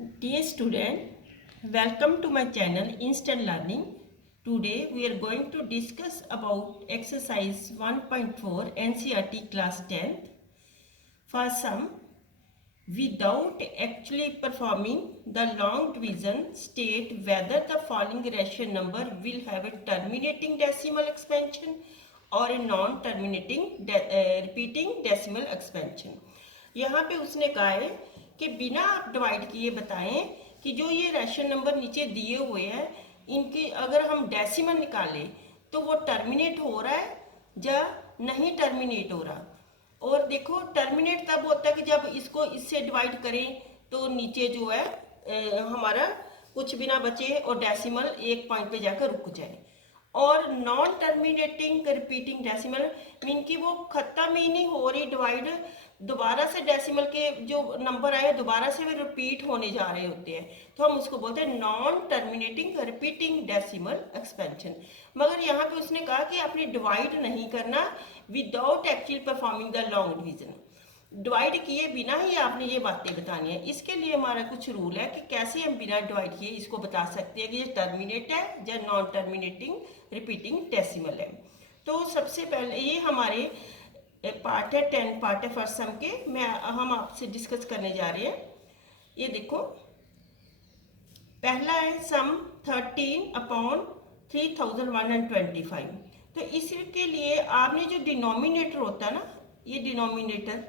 Dear student, welcome to my channel Instant Learning. Today we are going to discuss about exercise 1.4 NCERT class 10th. For sum, without actually performing the long division, state whether the following ration number will have a terminating decimal expansion और ए non terminating repeating decimal expansion. यहाँ पे उसने कहा है कि बिना आप divide किए बताएं कि जो ये रैशन नंबर नीचे दिए हुए हैं इनकी अगर हम डेसिमल निकालें तो वो टर्मिनेट हो रहा है या नहीं टर्मिनेट हो रहा। और देखो टर्मिनेट तब होता है कि जब इसको इससे डिवाइड करें तो नीचे जो है हमारा कुछ भी ना बचे और डेसिमल एक पॉइंट पे जाकर रुक जाए। और non terminating repeating decimal mean कि वो खत्म ही नहीं हो रही डिवाइड, दोबारा से डेसिमल के जो नंबर आए दोबारा से वे रिपीट होने जा रहे होते हैं, तो हम उसको बोलते हैं non terminating repeating decimal expansion. मगर यहाँ पे उसने कहा कि आपने डिवाइड नहीं करना without actually performing the long division, divide किए बिना ही आपने ये बातें बतानी है। इसके लिए हमारा कुछ रूल है कि कैसे हम बिना डिवाइड किए इसको बता सकते हैं कि ये टर्मिनेट है या नॉन टर्मिनेटिंग रिपीटिंग डेसिमल है। तो सबसे पहले ये हमारे पार्ट है 10 पार्ट है फर्स्ट सम के, हम आपसे डिस्कस करने जा रहे हैं। ये देखो पहला है सम 13/3125। तो इसके लिए आपने जो डिनोमिनेटर होता है ना, ये डिनोमिनेटर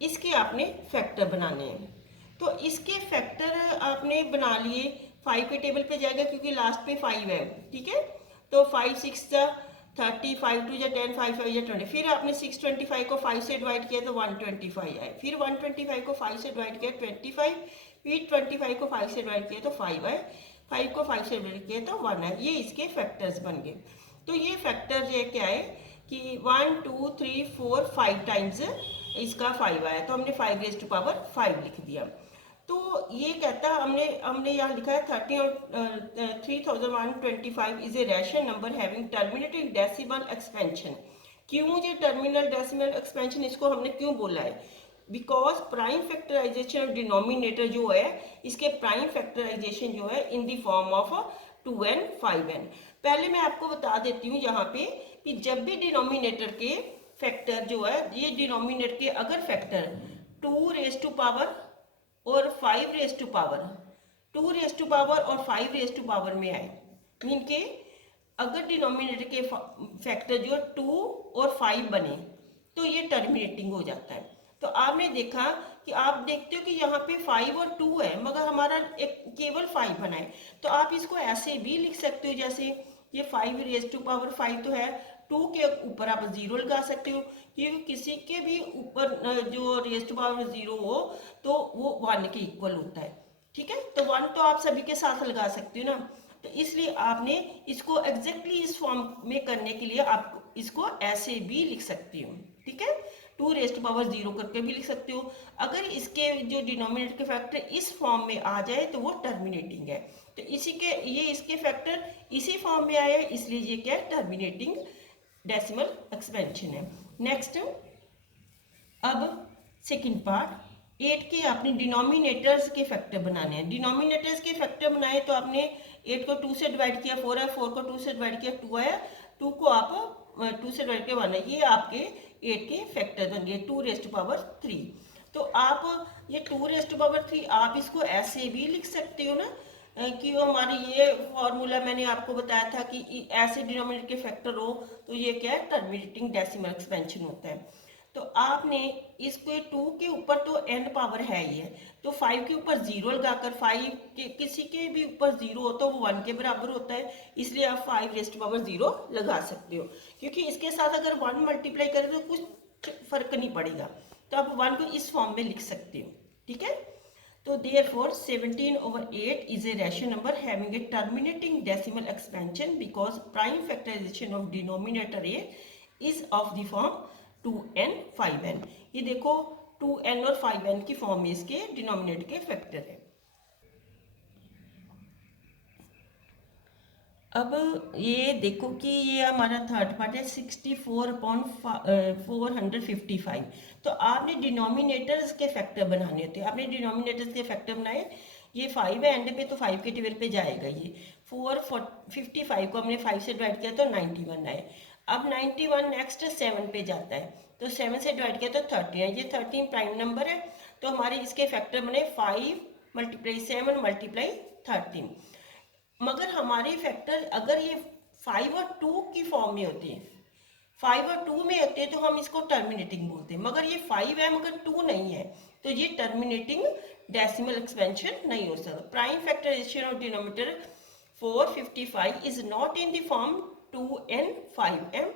इसके आपने फैक्टर बनाने हैं। तो इसके फैक्टर आपने बना लिए, 5 के टेबल पे जाएगा क्योंकि लास्ट पे 5 है, ठीक है। तो 5 6 30, 5 2 10, 5 5 20। फिर आपने 625 को 5 से डिवाइड किया तो 125 आए, फिर 125 को 5 से डिवाइड किया 25, फिर 25 को 5 से डिवाइड किया तो 5 आए, 5 को 5 से डिवाइड किया तो 1 है। ये इसके फैक्टर्स बन गए। तो ये फैक्टर ये क्या है कि 1 2 3 4 5 टाइम्स इसका 5 आया तो हमने 5 रेज़ टू पावर 5 लिख दिया। तो ये कहता है हमने यहाँ लिखा है 3125 is a rational number having terminating decimal expansion. क्यों ये टर्मिनल डेसिमल एक्सपेंशन इसको हमने क्यों बोला है? Because prime factorisation of denominator जो है इसके प्राइम फैक्टराइजेशन जो है इन the form of 2n 5n। पहले मैं आपको बता देती हूँ यहाँ पे कि जब भी डिनोमिनेटर के फैक्टर जो है ये डिनोमिनेटर के अगर फैक्टर 2 रेज़ टू पावर और 5 raise to power, 2 raise to power और 5 रेज़ टू पावर में आए, मीन के अगर डिनोमिनेटर के फैक्टर जो 2 और 5 बने तो ये टर्मिनेटिंग हो जाता है। तो आपने देखा कि आप देखते हो कि यहाँ पे 5 और 2 है मगर हमारा एक केवल 5 बना है। तो आप इसको ऐसे भी लिख सकते हो जैसे ये 5 रेज़ टू पावर 5 तो है, 2 के ऊपर आप 0 लगा सकते हो क्योंकि किसी के भी ऊपर जो रेज़ टू पावर 0 हो तो वो 1 के इक्वल होता है, ठीक है। तो 1 तो आप सभी के साथ लगा सकते हो ना। तो इसलिए आपने इसको एग्जैक्टली इस फॉर्म में करने के लिए आप इसको ऐसे भी लिख सकते हो, ठीक है। 2 रेज़ टू पावर 0 करके भी लिख सकते हो। अगर इसके जो डिनोमिनेटर के फैक्टर इस फॉर्म में आ जाए तो वो टर्मिनेटिंग है। तो इसी के ये इसके फैक्टर इसी फॉर्म में आया है इसलिए ये क्या है टर्मिनेटिंग डेसिमल एक्सपेंशन है। नेक्स्ट अब सेकंड पार्ट 8 के आपने डिनोमिनेटर्स के फैक्टर बनाने हैं। डिनोमिनेटर्स के फैक्टर बनाए तो आपने 8 को 2 से डिवाइड किया 4 है, 4 को 2 से डिवाइड किया 2 आया, 2 को आप 2 से डिवाइड किया 1 है। ये आपके 8 के फैक्टर बन गए 2 रेज़ टू पावर 3। तो आप ये 2 रेज़ टू पावर 3 आप इसको ऐसे भी लिख सकते हो ना कि वो हमारे ये फॉर्मूला मैंने आपको बताया था कि ऐसे डिनोमिनेटर के फैक्टर हो तो ये क्या है टर्मिनेटिंग डेसिमल एक्सपेंशन होता है। तो आपने इसको 2 के ऊपर तो n पावर है ही है, तो 5 के ऊपर 0 लगाकर 5 के किसी के भी ऊपर 0 हो तो वो 1 के बराबर होता है, इसलिए आप 5 रेज़ टू पावर 0 लगा सकते हो। क्योंकि इसके साथ अगर 1 मल्टीप्लाई करें तो कुछ फर्क नहीं पड़ेगा, तो आप 1 को इस फॉर्म में लिख सकते हो, ठीक है। तो therefore 17/8 is a rational number having a terminating decimal expansion because prime factorization of denominator a is of the form 2n 5n। ये देखो 2n और 5n की फॉर्म में इसके डिनोमिनेटर के फैक्टर है। अब ये देखो कि ये हमारा थर्ड पार्ट है 64/455। तो आपने डिनोमिनेटर्स के फैक्टर बनाने होते हैं। आपने डिनोमिनेटर्स के फैक्टर बनाए, ये 5 है एंड पे, तो 5 के टेबल पे जाएगा ये। 455 को हमने 5 से डिवाइड किया तो 91 आए। अब 91 नेक्स्ट 7 पे जाता है, तो 7 से डिवाइड किया तो 13 है। ये 13 प्राइम नंबर है, तो हमारे इसके फैक्टर बने 5 × 7 × 13। मगर हमारे फैक्टर अगर ये 5 और 2 की फॉर्म में होते हैं, 5 और 2 में होते हैं, तो हम इसको टर्मिनेटिंग बोलते हैं। मगर ये 5 है मगर 2 नहीं है, तो ये टर्मिनेटिंग डेसिमल एक्सपेंशन नहीं हो सकता। Prime factorisation of denominator 455 is not in the form 2n 5m,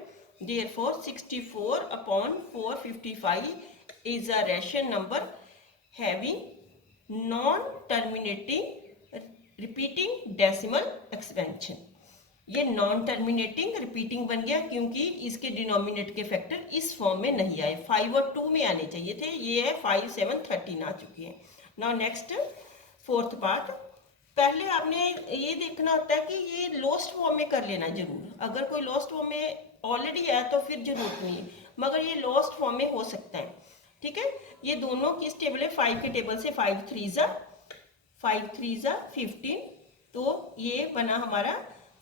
therefore 64/455 is a rational number having non-terminating repeating decimal expansion. ये नॉन टर्मिनेटिंग रिपीटिंग बन गया क्योंकि इसके डिनोमिनेटर के फैक्टर इस फॉर्म में नहीं आए, 5 और 2 में आने चाहिए थे। ये है 5 7 13 आ चुके हैं। Now next fourth part. पहले आपने ये देखना होता है कि ये लोस्ट फॉर्म में कर लेना जरूर। अगर कोई लोस्ट फॉर्म में ऑलरेडी है तो फिर जरूरत नहीं है, मगर ये लोस्ट फॉर्म में हो सकता है। ठीक है, ये दोनों किस टेबल है, 5 के टेबल से। 5 3 15, तो ये बना हमारा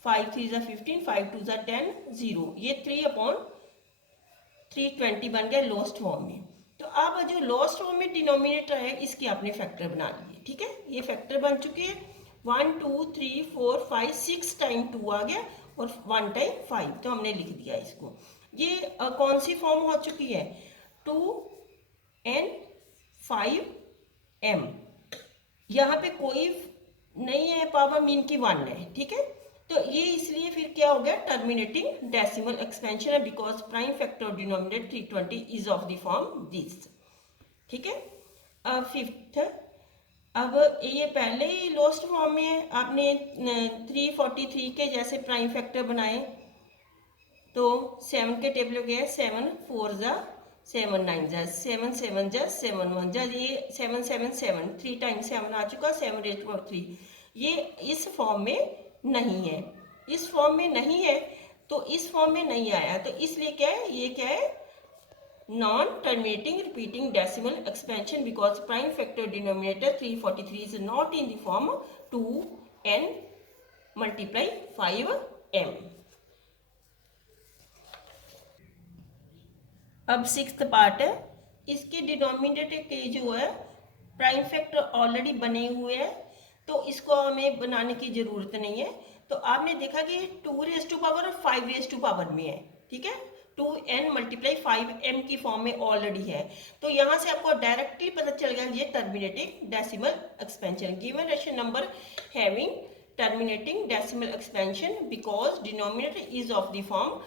5 3 15, 5 2 10, 0। ये 3/320 बन गया लोस्ट फॉर्म में। तो अब जो लोस्ट फॉर्म में डिनोमिनेटर है इसके आपने फैक्टर बना लिए। ठीक है, ये फैक्टर बन चुके हैं। 1 2 3 4 5 6 टाइम 2 आ गया और 1 टाइम 5, तो हमने लिख दिया इसको। ये कौन सी फॉर्म हो चुकी है, 2n 5m। यहाँ पे कोई नहीं है पावर, मीन की 1 है। ठीक है, तो ये इसलिए फिर क्या हो गया, टर्मिनेटिंग डेसिमल एक्सपेंशन है, because prime factor of denominator 320 is of the form this. ठीक है, अब फिफ्थ, अब ये पहले ही लोस्ट फॉर्म में है। आपने 343 के जैसे प्राइम फैक्टर बनाए, तो 7 के टेबल हो गया 7 4 7 9 7 7 7 1 ये 7 7 7 3 टाइम 7 आ चुका, 7⁻3। ये इस फॉर्म में नहीं है, इस फॉर्म में नहीं है, तो इस फॉर्म में नहीं आया, तो इसलिए क्या है, ये क्या है, non terminating repeating decimal expansion, because prime factor denominator 343 is not in the form 2n × 5m। अब सिक्स्थ पार्ट है, इसके डिनोमिनेटर के जो है प्राइम फैक्टर ऑलरेडी बने हुए हैं, तो इसको हमें बनाने की जरूरत नहीं है। तो आपने देखा कि 2⁻⁵ और 5⁻⁵ में है। ठीक है, 2n × 5m की फॉर्म में ऑलरेडी है, तो यहाँ से आपको डायरेक्टली पता चल गया ये terminating decimal expansion. Given rational number having terminating decimal expansion because denominator is of the form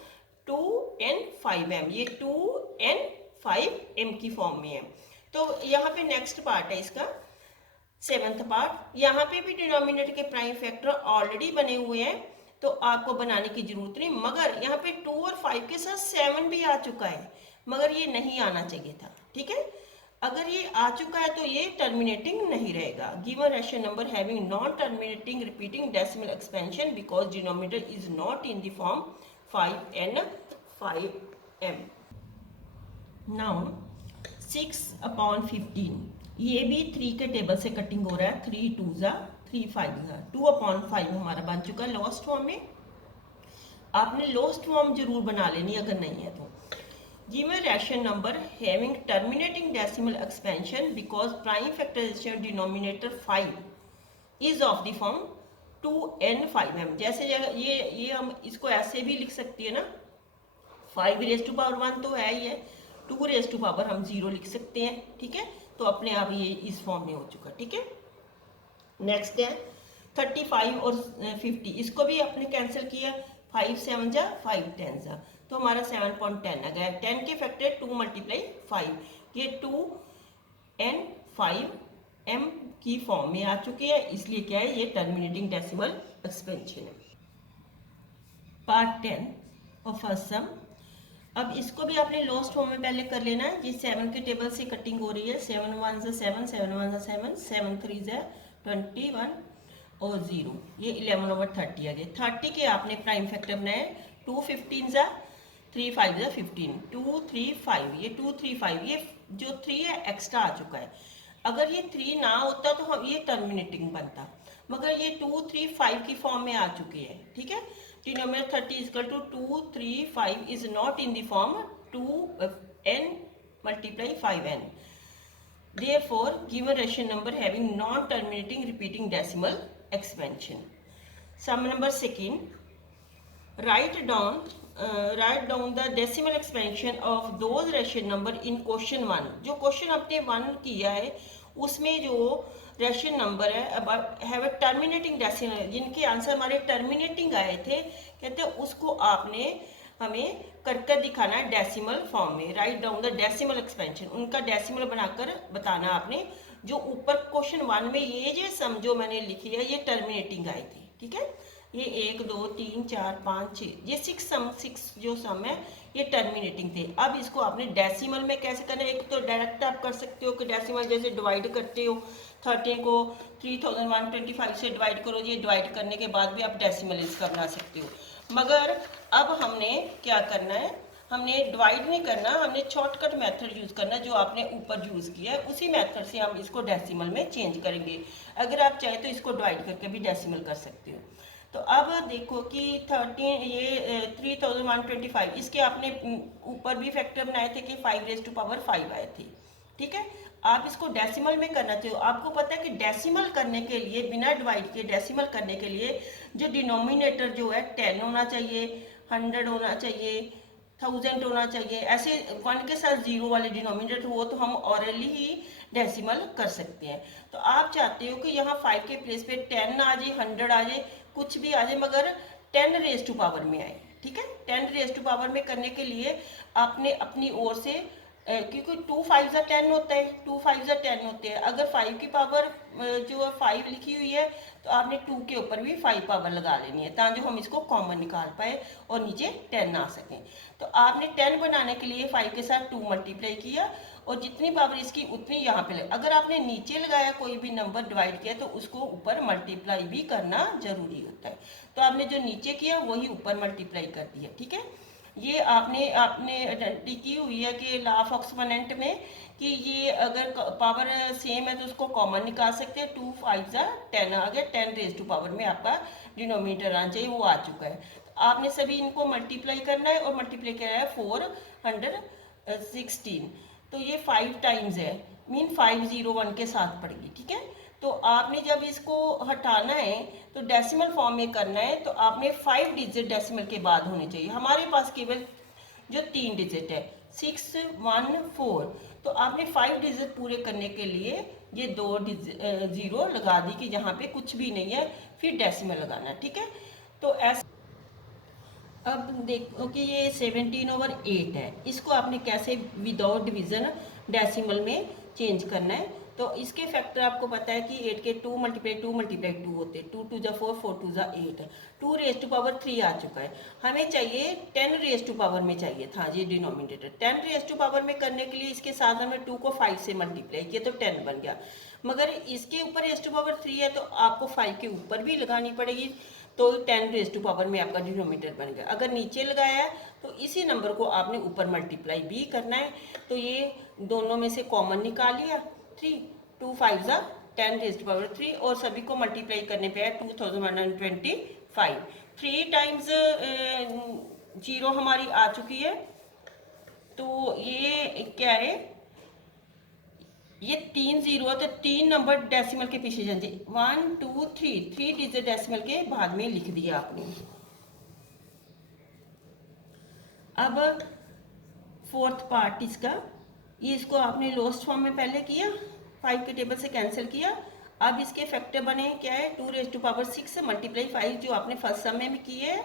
2n 5m। ये 2n 5m की फॉर्म में है। तो यहाँ पे नेक्स्ट पार्ट है इसका, सेवंथ पार्ट। यहाँ पे भी डिनोमिनेटर के प्राइम फैक्टर ऑलरेडी बने हुए हैं, तो आपको बनाने की जरूरत नहीं। मगर यहाँ पे 2 और 5 के साथ 7 भी आ चुका है, मगर ये नहीं आना चाहिए था। ठीक है, अगर ये आ चुका है तो ये टर्मिनेटिंग नहीं रहेगा। Given rational number having non terminating repeating decimal expansion because denominator is not in the form 5n 5m। Now 6/15, ये भी 3 के टेबल से कटिंग हो रहा है। 3 2 3 5 2/5 हमारा बन चुका है लॉस्ट फॉर्म में। आपने लॉस्ट फॉर्म जरूर बना लेनी अगर नहीं है तो। Given rational number having terminating decimal expansion because prime factorisation denominator 5 is of the form 2n 5m। जैसे ये हम इसको ऐसे भी लिख सकते हैं ना, 5⁻1 तो है ही है, 2⁻ हम 0 लिख सकते हैं। ठीक है, तो अपने आप ये इस फॉर्म में हो चुका। ठीक है, नेक्स्ट है 35 और 50, इसको भी आपने कैंसिल किया, 5 7 5 10 तो हमारा 7.10 आ गया। 10 के फैक्टर 2 × 5, ये 2n 5m की फॉर्म में आ चुकी है, इसलिए क्या है, ये टर्मिनेटिंग डेसिमल एक्सपेंशन है। पार्ट 10 और फर्स्ट सम। अब इसको भी आपने लॉस्ट फॉर्म में पहले कर लेना है। ये 7 के टेबल से कटिंग हो रही है, 7 1 7 7 1 7 7 3 21 और 0, ये 11/30 आ गया। 30 के आपने प्राइम फैक्टर बनाए, 2 15 ज़ा 3 5 ज़ा 15, 2 3 5, ये 2 3 5, ये जो 3 है एक्स्ट्रा आ चुका है। अगर ये 3 ना होता तो हम ये टर्मिनेटिंग बनता, मगर ये 2 3 5 की फॉर्म में आ चुकी है, ठीक है। Denominator 30 equal to 2 3 5 is not in the form 2n multiply 5n. Therefore, given ration number having non-terminating repeating decimal expansion. Sum number second. Write down the decimal expansion of those ration number in question 1. जो question आपने 1 किया है उसमें जो rational number है have a terminating decimal, जिनके answer हमारे terminating आए थे, कहते हैं उसको आपने हमें कर दिखाना है डेसिमल फॉर्म में। Write down the decimal expansion, उनका डेसिमल बनाकर बताना आपने। जो ऊपर क्वेश्चन 1 में ये जो सम जो मैंने लिखी है ये टर्मिनेटिंग आई थी, ठीक है। ये 1 2 3 4 5 6, ये 6 जो सम है ये टर्मिनेटिंग थे। अब इसको आपने डेसिमल में कैसे करना है, एक तो डायरेक्ट आप कर सकते हो कि डेसिमल जैसे डिवाइड करते हो 13 को 3125 से डिवाइड करो, ये डिवाइड करने के बाद भी आप डेसिमल इसका बना सकते हो। मगर अब हमने क्या करना है, हमने डिवाइड नहीं करना, हमने शॉर्टकट मेथड यूज़ करना जो आपने ऊपर यूज़ किया है, उसी मेथड से हम इसको डेसिमल में चेंज करेंगे। अगर आप चाहे तो इसको डिवाइड करके भी डेसिमल कर सकते हो। तो अब देखो कि 3125, इसके आपने ऊपर भी फैक्टर बनाए थे कि 5⁵5 आए थे, ठीक है। आप इसको डेसिमल में करना चाहिए। आपको पता है कि डेसिमल करने के लिए, बिना डिवाइड के डेसिमल करने के लिए जो डिनोमिनेटर जो है 10 होना चाहिए, 100 होना चाहिए, 1000 होना चाहिए। ऐसे 1 के साथ 0 वाले डिनोमिनेटर हो तो हम ऑरली ही डेसिमल कर सकते हैं। तो आप चाहते हो कि यहाँ 5 के प्लेस पे 10 आ जाए, 100 आ जाए, कुछ भी आ जाए, मगर 10 रेज़ टू पावर में आए, ठीक है। 10 रेज़ टू पावर में करने के लिए आपने अपनी ओर से, क्योंकि 2 5 ज़ा 10 होता है, 2 5 ज़ा 10 होते हैं। अगर 5 की पावर जो 5 लिखी हुई है तो आपने 2 के ऊपर भी 5 पावर लगा लेनी है ताकि हम इसको कॉमन निकाल पाए और नीचे 10 ना सकें। तो आपने 10 बनाने के लिए 5 के साथ 2 मल्टीप्लाई किया और जितनी पावर इसकी उतनी यहाँ पे लगे। अगर आपने नीचे लगाया कोई भी नंबर डिवाइड किया तो उसको ऊपर मल्टीप्लाई भी करना जरूरी होता है। तो आपने जो नीचे किया वही ऊपर मल्टीप्लाई कर दिया, ठीक है। ये आपने आइडेंटिटी की हुई है कि लॉ ऑफ एक्सपोनेंट में कि ये अगर पावर सेम है तो उसको कॉमन निकाल सकते हैं। 2 5 ज़ा 10 आ गया, 10 रेज़ टू पावर में आपका डिनोमिनेटर आना चाहिए, वो आ चुका है। तो आपने सभी इनको मल्टीप्लाई करना है और मल्टीप्लाई किया है 416, तो ये 5 टाइम्स है, मीन 501 के साथ पड़ेगी, ठीक है। तो आपने जब इसको हटाना है तो डेसिमल फॉर्म में करना है तो आपने 5 डिजिट डेसिमल के बाद होने चाहिए। हमारे पास केवल जो 3 डिजिट है 6 1 4, तो आपने 5 डिजिट पूरे करने के लिए ये 2 0 लगा दी कि जहाँ पे कुछ भी नहीं है, फिर डेसिमल लगाना, ठीक है। तो ऐसा अब देखो कि ये 17/8 है, इसको आपने कैसे विदाउट डिवीजन डेसिमल में चेंज करना है। तो इसके फैक्टर आपको पता है कि 8 के 2 मल्टीप्लाई 2 होते हैं, 2 2 ज़ा 4 4 2 ज़ा 8, 2 रेज़ टू पावर 3 आ चुका है। हमें चाहिए 10 रेज़ टू पावर में चाहिए था ये डिनोमिनेटर। 10 रेज़ टू पावर में करने के लिए इसके साथ हमने 2 को 5 से मल्टीप्लाई किया तो 10 बन गया, मगर इसके ऊपर रेज़ टू पावर 3 है तो आपको 5 के ऊपर भी लगानी पड़ेगी, तो 10 रेज़ टू पावर में आपका डिनोमिनेटर बन गया। अगर नीचे लगाया है तो इसी नंबर को आपने ऊपर मल्टीप्लाई भी करना है। तो ये दोनों में से कॉमन निकाल लिया, 3 2 5 ज़ा 10 रेज़ टू पावर 3 और सभी को मल्टीप्लाई करने पे है 2125। 3 टाइम्स 0 हमारी आ चुकी है, तो ये क्या है, ये 3 0 है तो 3 नंबर डेसिमल के पीछे जाते, 1 2 3 डिजिट डेसिमल के बाद में लिख दिया आपने। अब फोर्थ पार्ट इसका, ये इसको आपने लोएस्ट फॉर्म में पहले किया, 5 के टेबल से कैंसिल किया। अब इसके फैक्टर बने क्या है, 2 रेज़ टू पावर 6 मल्टीप्लाई 5 जो आपने फर्स्ट सम में भी किए है।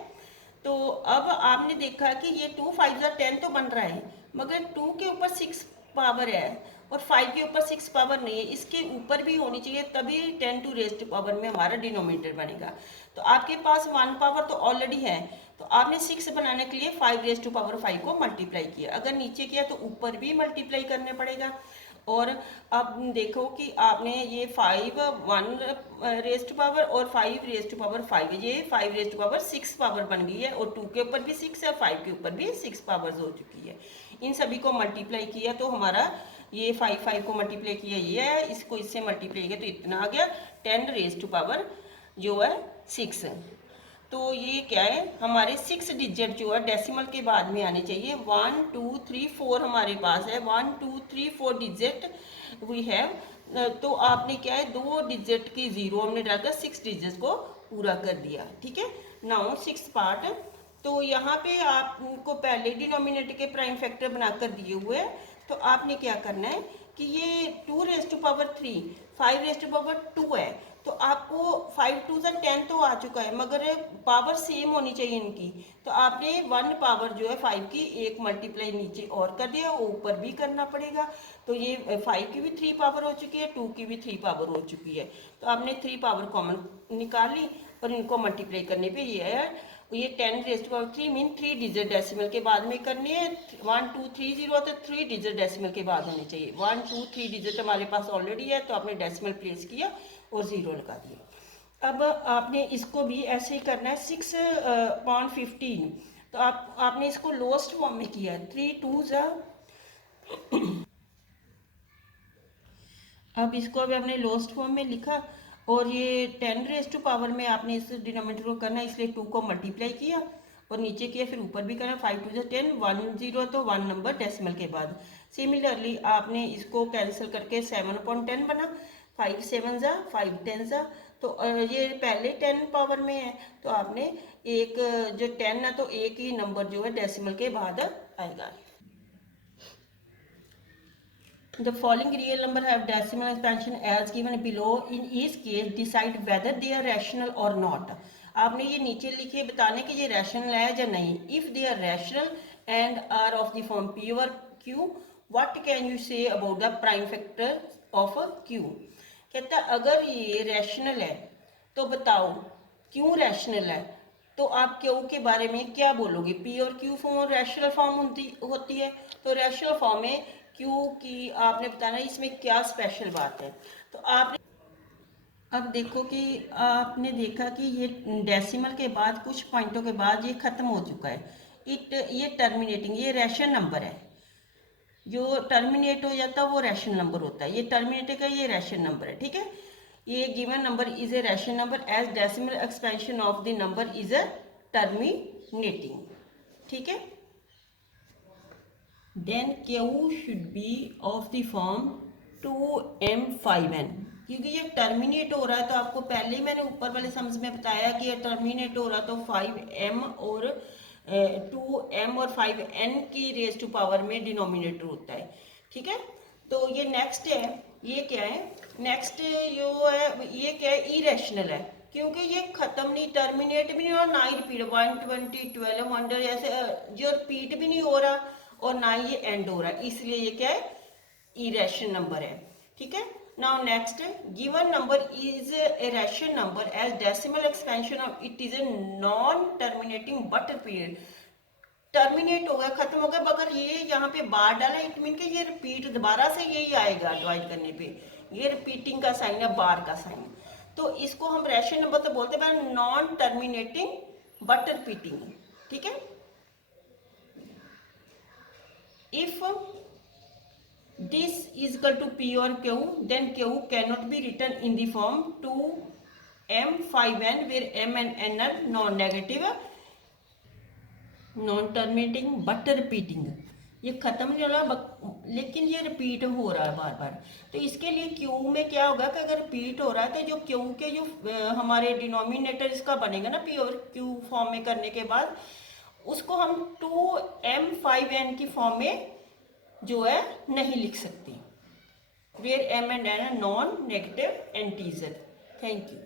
तो अब आपने देखा कि ये 2 5 ज़ा 10 तो बन रहा है, मगर 2 के ऊपर 6 पावर है और 5 के ऊपर 6 पावर नहीं है, इसके ऊपर भी होनी चाहिए, तभी 10 टू रेज़ टू पावर में हमारा डिनोमिनेटर बनेगा। तो आपके पास 1 पावर तो ऑलरेडी है, तो आपने 6 बनाने के लिए 5 रेज़ टू पावर 5 को मल्टीप्लाई किया। अगर नीचे किया तो ऊपर भी मल्टीप्लाई करने पड़ेगा, और अब देखो कि आपने ये 5 1 रेस्ट पावर और 5 रेस्ट पावर 5, ये 5 रेस्ट पावर 6 पावर बन गई है, और 2 के ऊपर भी 6 है, 5 के ऊपर भी 6 पावर्स हो चुकी है। इन सभी को मल्टीप्लाई किया तो हमारा ये 5 को मल्टीप्लाई किया ये है, इसको इससे मल्टीप्लाई किया तो इतना आ गया 10 रेस्ट पावर जो है 6। तो ये क्या है, हमारे 6 डिजिट जो है डेसिमल के बाद में आने चाहिए। 1 2 3 4 हमारे पास है, 1 2 3 4 डिजिट वी हैव। तो आपने क्या है 2 डिजिट की जीरो हमने डालकर 6 डिजिट को पूरा कर दिया। ठीक है, नाउ 6 पार्ट। तो यहाँ पे आपको पहले डिनोमिनेटर के प्राइम फैक्टर बनाकर दिए हुए हैं, तो आपने क्या करना है कि ये 2 raise to power 3 5 raise to power 2 है, तो आपको 5 2 ज़ा 10 तो आ चुका है, मगर पावर सेम होनी चाहिए इनकी। तो आपने 1 पावर जो है 5 की एक मल्टीप्लाई नीचे और कर दिया, ऊपर भी करना पड़ेगा। तो ये 5 की भी 3 पावर हो चुकी है, 2 की भी 3 पावर हो चुकी है। तो आपने 3 पावर कॉमन निकाल ली और इनको मल्टीप्लाई करने पे ये है, ये 10 raise to power 3 mean 3 digit decimal के बाद में करनी है। 1 2 3 0 तो 3 डिजिट डेसिमल के बाद होने चाहिए। 1 2 3 डिजिट हमारे पास ऑलरेडी है, तो आपने डेसिमल प्लेस किया और 0 लगा दिया। अब आपने इसको भी ऐसे ही करना है 6/15। तो आपने इसको लोएस्ट फॉर्म में किया है, 3 2 ज़ा। अब इसको अभी हमने लोएस्ट फॉर्म में लिखा, और ये 10 रेज़ टू पावर में आपने इस डिनोमिनेटर को करना है, इसलिए 2 को मल्टीप्लाई किया और नीचे किया, फिर ऊपर भी करना। 5 2 ज़ा 10, 1 0 तो 1 नंबर डेसिमल के बाद। सिमिलरली आपने इसको कैंसिल करके 7/10 बना, 5 7 ज़ा 5 10 ज़ा। तो ये पहले 10 पावर में है, तो आपने एक जो 10 है तो एक ही नंबर जो है डेसिमल के बाद आएगा। The following real number have decimal expansion as given below. In each case, decide whether they are rational or not. आपने ये नीचे लिखे बताने कि ये रैशनल है या नहीं। If they are rational and are of the form P over Q, what can you say about the prime factor of Q? कहता है अगर ये रैशनल है तो बताओ क्यों रैशनल है। तो आप क्यू के बारे में क्या बोलोगे। पी और क्यू फॉर्म रैशनल फॉर्म होती है, तो रैशनल फॉर्म में क्यू की आपने बताना इसमें क्या स्पेशल बात है। तो आपने अब देखो कि आपने देखा कि ये डेसिमल के बाद कुछ पॉइंटों के बाद ये ख़त्म हो चुका है। ये टर्मिनेटिंग, ये रैशनल नंबर है। जो टर्मिनेट हो जाता है वो रैशनल नंबर होता है, ये टर्मिनेट का ये रैशनल नंबर है। ठीक है, ये given number is a rational number as decimal expansion of the number is a terminating. ठीक है, then q should be of the form 2m5n, क्योंकि ये टर्मिनेट हो रहा है। तो आपको पहले ही मैंने ऊपर वाले सम्स में बताया कि ये टर्मिनेट हो रहा है, तो 5m और 2m और 5n की रेज़ टू पावर में डिनोमिनेटर होता है। ठीक है, तो ये नेक्स्ट है, ये क्या है नेक्स्ट जो है, ये क्या है इरेशनल है, क्योंकि ये ख़त्म नहीं, टर्मिनेट भी नहीं और ना ही रिपीट 120 1200 ऐसे जो रिपीट भी नहीं हो रहा और ना ही ये एंड हो रहा है, इसलिए ये क्या है इरेशनल नंबर है। ठीक है, now next given number is a rational number as decimal expansion of it is a non terminating but repeat. Terminate हो गया, खत्म हो गया, मगर ये यहाँ पे बार डाला, इट मीन कि ये रिपीट दोबारा से यही आएगा डिवाइड करने पे, ये रिपीटिंग का साइन है, बार का साइन। तो इसको हम रैशनल नंबर तो बोलते हैं, नॉन टर्मिनेटिंग बट रिपीटिंग। ठीक है, if this is equal to P or Q, then Q cannot be written in the form 2m5n where m and n are non-negative, non-terminating but repeating। ये खत्म नहीं हो रहा लेकिन ये रिपीट हो रहा है बार बार। तो इसके लिए Q में क्या होगा कि अगर रिपीट हो रहा है तो जो Q के जो हमारे डिनोमिनेटर इसका बनेगा ना P और Q फॉर्म में करने के बाद, उसको हम 2m5n की फॉर्म में जो है नहीं लिख सकती, where m and n are non negative integer. Thank you.